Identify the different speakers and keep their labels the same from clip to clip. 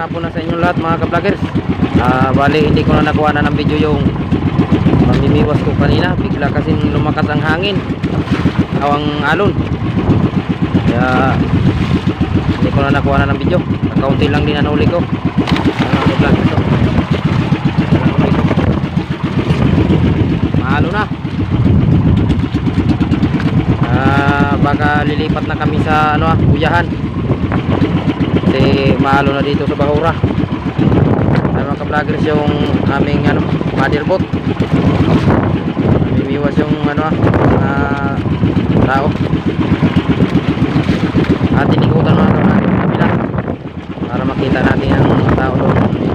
Speaker 1: lahat mga ka-vloggers Ah, Bali hindi ko na nakuha na ng video yung Mamimiwas ko kanina Bigla kasing lumakas ang hangin Awang alon Kaya Hindi ko na nakuha na ng video Kaunti lang din ang huli ko oh. Ang huli ko. Mahalo na Ah, baka lilipat na kami sa ano ah, Kuyahan. Kasi mahalo na dito sa Bahura. Ay mga ka-vloggers yung aming ano, mother boat. Namimiwas yung ano mga tao. At tinikutan mga ka-vloggers kabila para makita natin ang mga tao doon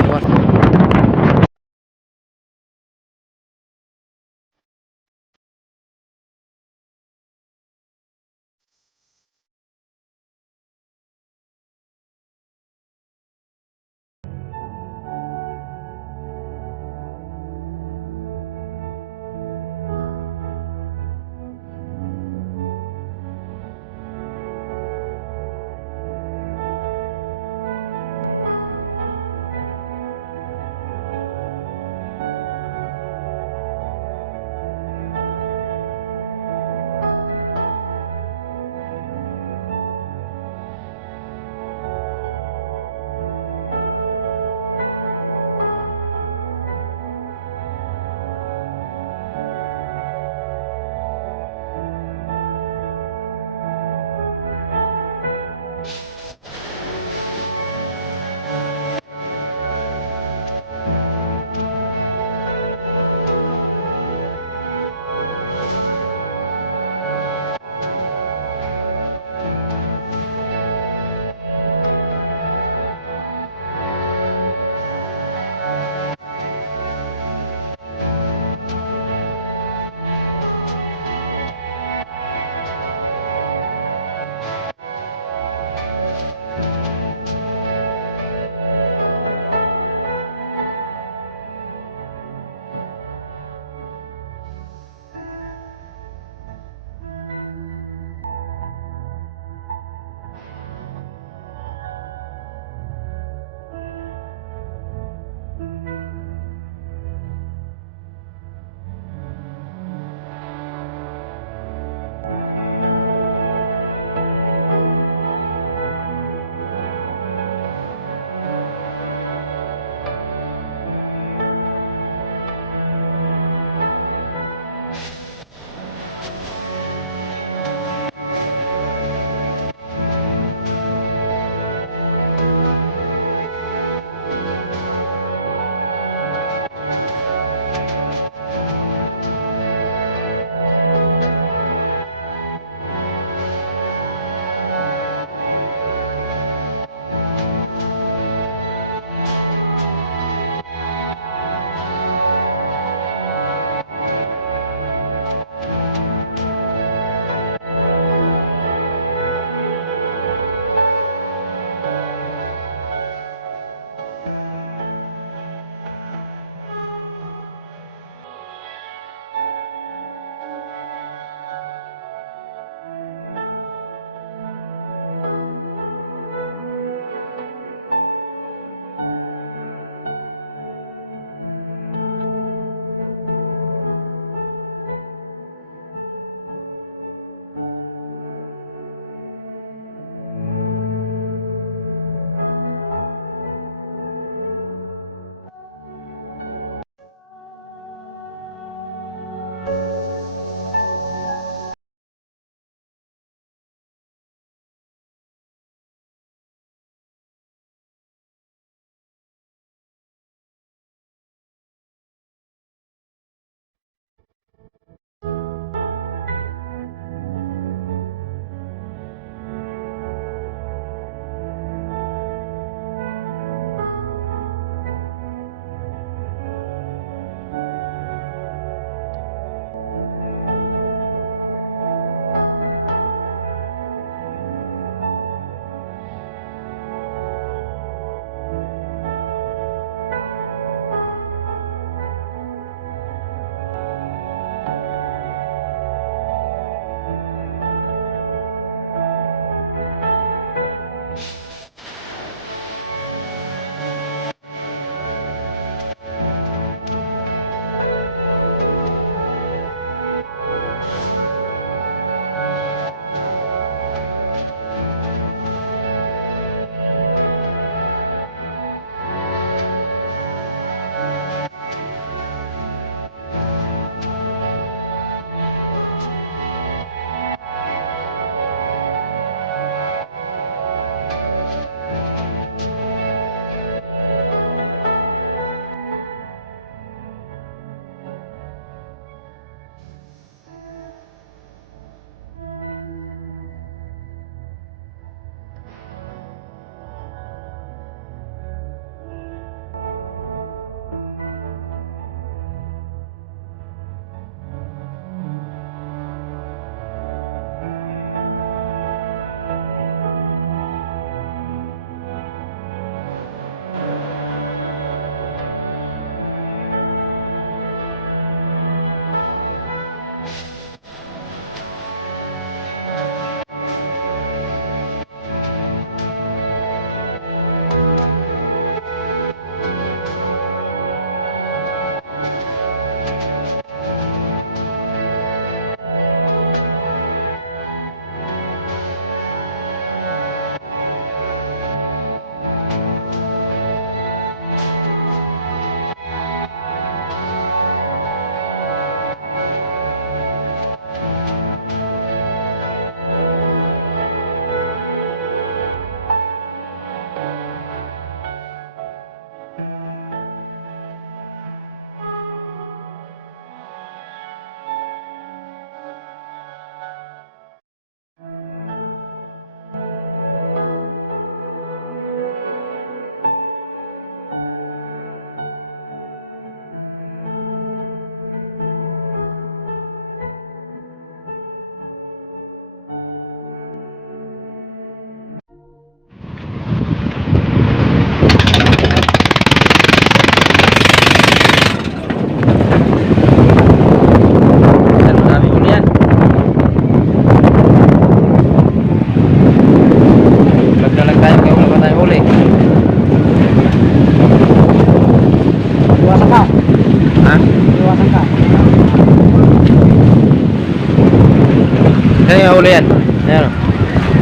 Speaker 1: huli yan. Ayan.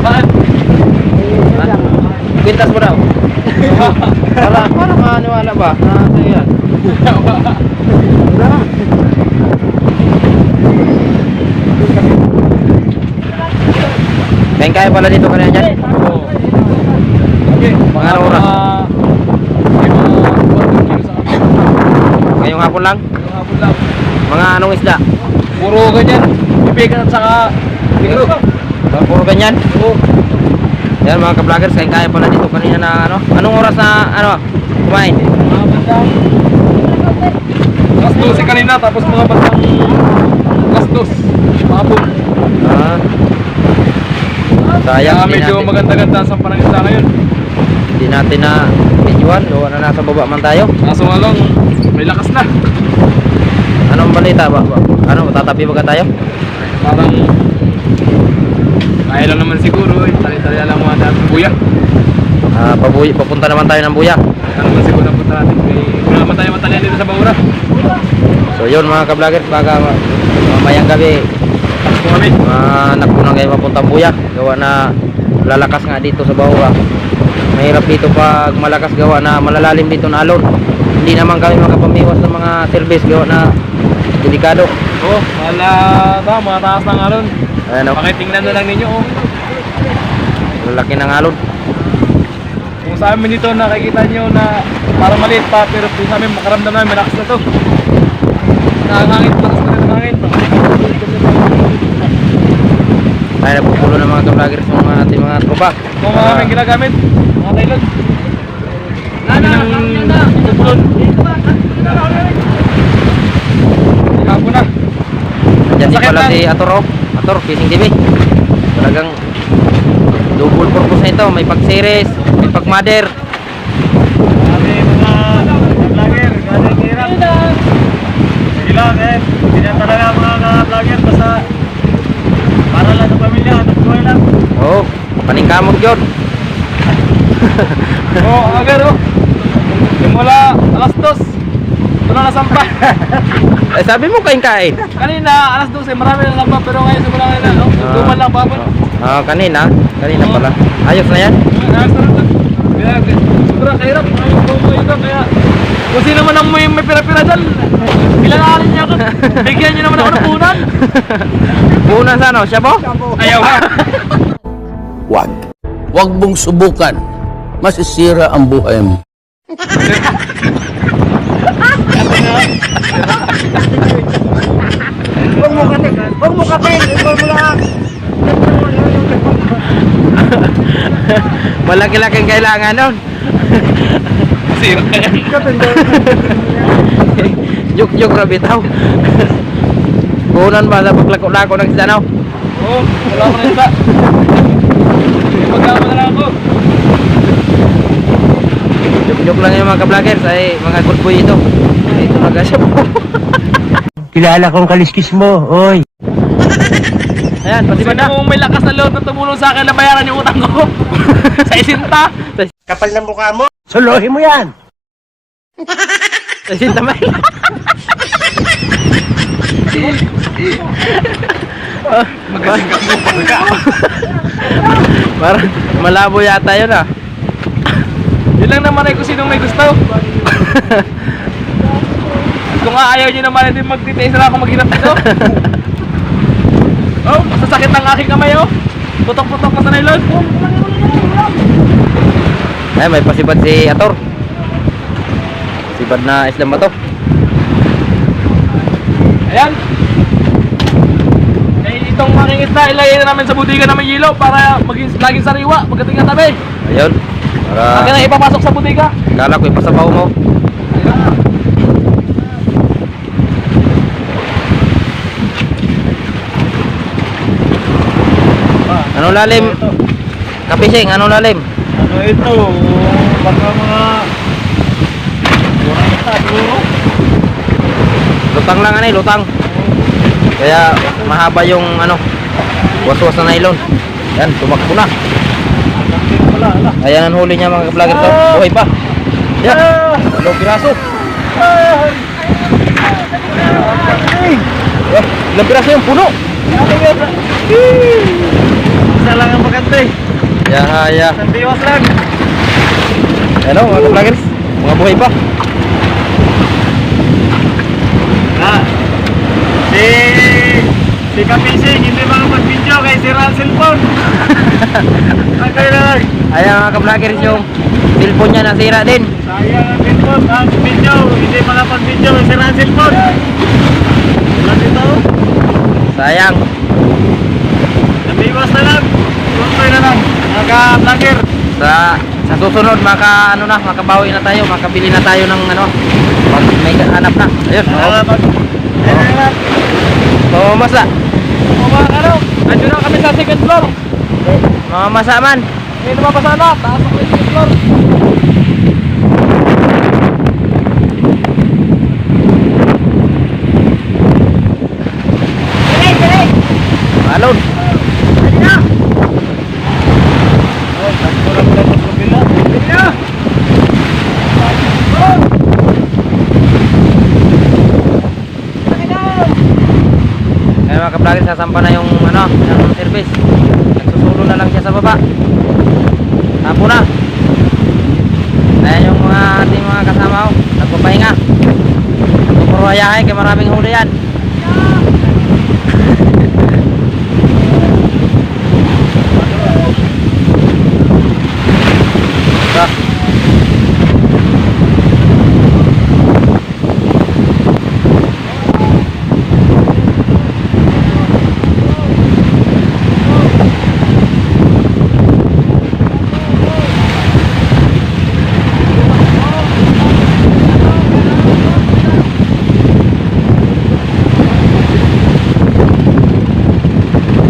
Speaker 2: Bakit?
Speaker 1: Ah, Kwintas mo daw. Para, para maniwala ba? Na ano yan? Kain kaya pala dito kanina dyan.
Speaker 2: Oo. Okay.
Speaker 1: Mga anong oras?
Speaker 2: May mga 1 kilo sa akin.
Speaker 1: Ngayong hapon lang.
Speaker 2: Yung hapon lang.
Speaker 1: Mga anong isda?
Speaker 2: Puro ganyan. Bibigan at saka.
Speaker 1: Ah, Puro ganyan.
Speaker 2: Oo.
Speaker 1: Yan mga ka-vloggers, kain kaya pala dito kanina na ano. Anong oras na ano? Kumain?
Speaker 2: Mga bandang Alas 12 kanina tapos mga bandang alas 2 hapon.
Speaker 1: Ah. Sayang,
Speaker 2: Kaya medyo maganda-ganda sa panangista ngayon.
Speaker 1: hindi natin na videoan. Gawa na nasa baba man tayo.
Speaker 2: Kaso nga lang, may lakas na.
Speaker 1: Anong balita ba? Ano, tatabi ba ka tayo?
Speaker 2: Parang kaya lang naman siguro, eh. tali-tali lang mga dating buya.
Speaker 1: Ah, pabuy, papunta naman tayo ng buya.
Speaker 2: Ano naman siguro na punta natin. May, wala naman tayo matalian dito sa Baura.
Speaker 1: So yun mga ka-vloggers, baka ma- mamayang gabi,
Speaker 2: kami.
Speaker 1: uh, nagpunang kayo mapuntang buya. Gawa na lalakas nga dito sa Bahura. Mahirap dito pag malakas gawa na malalalim dito na alon. Hindi naman kami makapamiwas ng mga service gawa na delikado.
Speaker 2: Oo, oh, wala ta, mataas ng alon.
Speaker 1: Ayan o,
Speaker 2: Pakitingnan na lang ninyo, oh.
Speaker 1: lalaki ng alon.
Speaker 2: Kung sa amin dito nakikita nyo na parang maliit pa, pero kung sa amin makaramdam namin, malakas na to. Nakakangit, lakas na rin ang hangin.
Speaker 1: Ay napupulo ng mga ka-vloggers ng mga ating mga tropa.
Speaker 2: Kung mga aming ginagamit, mga tailog. Kami nang pupulon. Hapon na.
Speaker 1: Diyan
Speaker 2: Sakit
Speaker 1: pala si Ator oh. Ator, Fishing TV. Talagang double purpose na ito. May may.
Speaker 2: Kami mga vlogger, galing hirap. Ilang eh, ganyan talaga mga vlogger basta para lang sa pamilya, at buhay lang.
Speaker 1: Oo, oh, paningkamot yun.
Speaker 2: Oo, oh, agad oh. Simula alas dos, doon na nasampa.
Speaker 1: Eh, sabi mo kain-kain.
Speaker 2: Kanina, alas 12, marami na lampa, pero ngayon simula kanina, no?
Speaker 1: Ah.
Speaker 2: Duman lang papon.
Speaker 1: Ah, kanina. Kanina pala. Ayos na yan.
Speaker 2: Ayos na rin. Kaya, sobrang kahirap. Mo kaya kung sino man ang may, may pira-pira dyan, kailanganin niya ako. Bigyan niyo naman ako ng punan.
Speaker 1: Una sa ano, siya po?
Speaker 2: Ayaw ha.
Speaker 3: Huwag. Huwag mong subukan. Masisira ang buhay mo.
Speaker 1: Malaki-laking kailangan nun.
Speaker 2: Sira kaya.
Speaker 1: Juk-juk na bitaw. Kunan ba sa paglako-lako ng isda no?
Speaker 2: Oo, wala ko na iba. Magkama na lang ako.
Speaker 1: Juk-juk lang yung mga ka-vloggers ay mga good boy ito. Ito na siya po.
Speaker 4: Kilala kong kaliskis mo, oy.
Speaker 1: Ayan, pati ba
Speaker 2: Sino
Speaker 1: na?
Speaker 2: mong may lakas na loob na tumulong sa akin na bayaran yung utang ko? sa isinta.
Speaker 4: Kapal ng mukha mo. Solohin mo yan.
Speaker 1: Sa sintamay.
Speaker 2: Magaling ka mo pagka.
Speaker 1: Parang malabo yata yun ah.
Speaker 2: Yun lang naman ay kung sinong may gusto. kung nga ayaw nyo naman hindi magtitiis na ako maghirap dito. oh, masasakit ang aking kamay oh. Putok-putok ka sa nylon.
Speaker 1: Ay, may pasibad si Ator. Sibad na Islam ba to?
Speaker 2: Ayan. Eh, itong making isda, ilagay na namin sa butika na may yelo para maging laging sariwa pagdating ng tabi.
Speaker 1: Ayun.
Speaker 2: Akin
Speaker 1: Para
Speaker 2: na ipapasok sa butika.
Speaker 1: kala ko ipasabaw mo. Ano lalim? Kapising, ano lalim?
Speaker 2: Ano ito? Baka mga... Siguro.
Speaker 1: Lutang lang ano eh, lutang. Kaya mahaba yung ano, waswas na nylon. Yan, tumakbo na. Ayan ang huli niya mga vlogger to. Buhay pa. Yan, dalawang piraso. Eh, ilang piraso yung puno.
Speaker 3: Isa lang ang maganda eh.
Speaker 1: Yeah, yeah.
Speaker 3: Isang biwas lang.
Speaker 1: Ano, mga vloggers? Mga buhay pa.
Speaker 3: Ah, si si Kapising hindi makapag-video kay si cellphone. Okay lang.
Speaker 1: Ayan mga ka-vloggers yung cellphone niya nasira din.
Speaker 3: Sayang ang cellphone. Ang video, hindi makapag-video kay si cellphone. Wala dito.
Speaker 1: Sayang.
Speaker 3: Nabiwas na lang. Tuloy na lang. Mga vlogger
Speaker 1: Sa sa susunod maka ano na, makabawi na tayo, makabili na tayo ng ano, pag may hanap na. Ayun.
Speaker 3: Ayun na lang.
Speaker 1: So, masa.
Speaker 3: O mga ano, na kami sa second floor.
Speaker 1: Mga masa man.
Speaker 3: Hindi naman pa sana. Taas ako yung second floor.
Speaker 1: Alon.
Speaker 3: Oh, sakto lang pala sa kabila. Kabila!
Speaker 1: Kaya mga ka-vloggers, sasampa na yung ano, yung service. Nagsusulo na lang siya sa baba. Tapo na. Ayan yung mga ating mga kasama ko. Nagpapahinga. Puro hayahay kay maraming huli yan. Ba?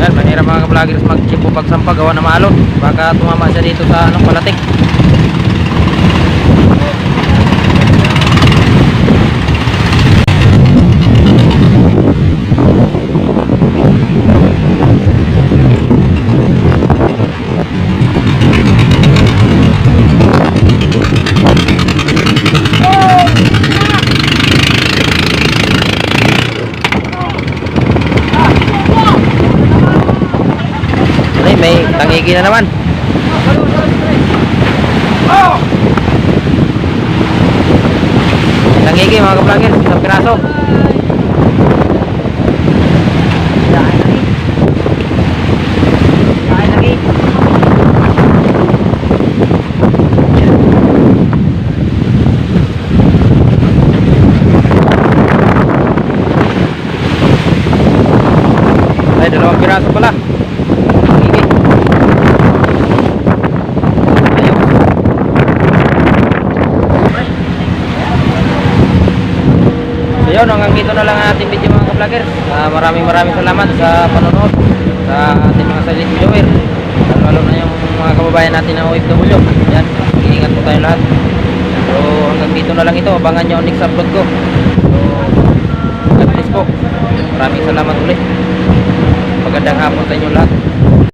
Speaker 1: Yan, mahirap mga ka-vloggers mag-chipo pagsampa gawa na maalon. Baka tumama siya dito sa anong palatik. Tangigi na naman. Tangigi mga ka-vloggers, isang piraso. Ay, dalawang piraso pala. Tangigi. Ayun. So yun, hanggang dito na lang ang ating video mga maraming maraming salamat sa panonood sa ating mga silent viewer. Lalo na yung mga kababayan natin na OFW. Yan, iingat po tayo lahat. So hanggang dito na lang ito. Abangan nyo next upload ko. So, God bless po. Maraming salamat ulit. Magandang hapon sa inyo lahat.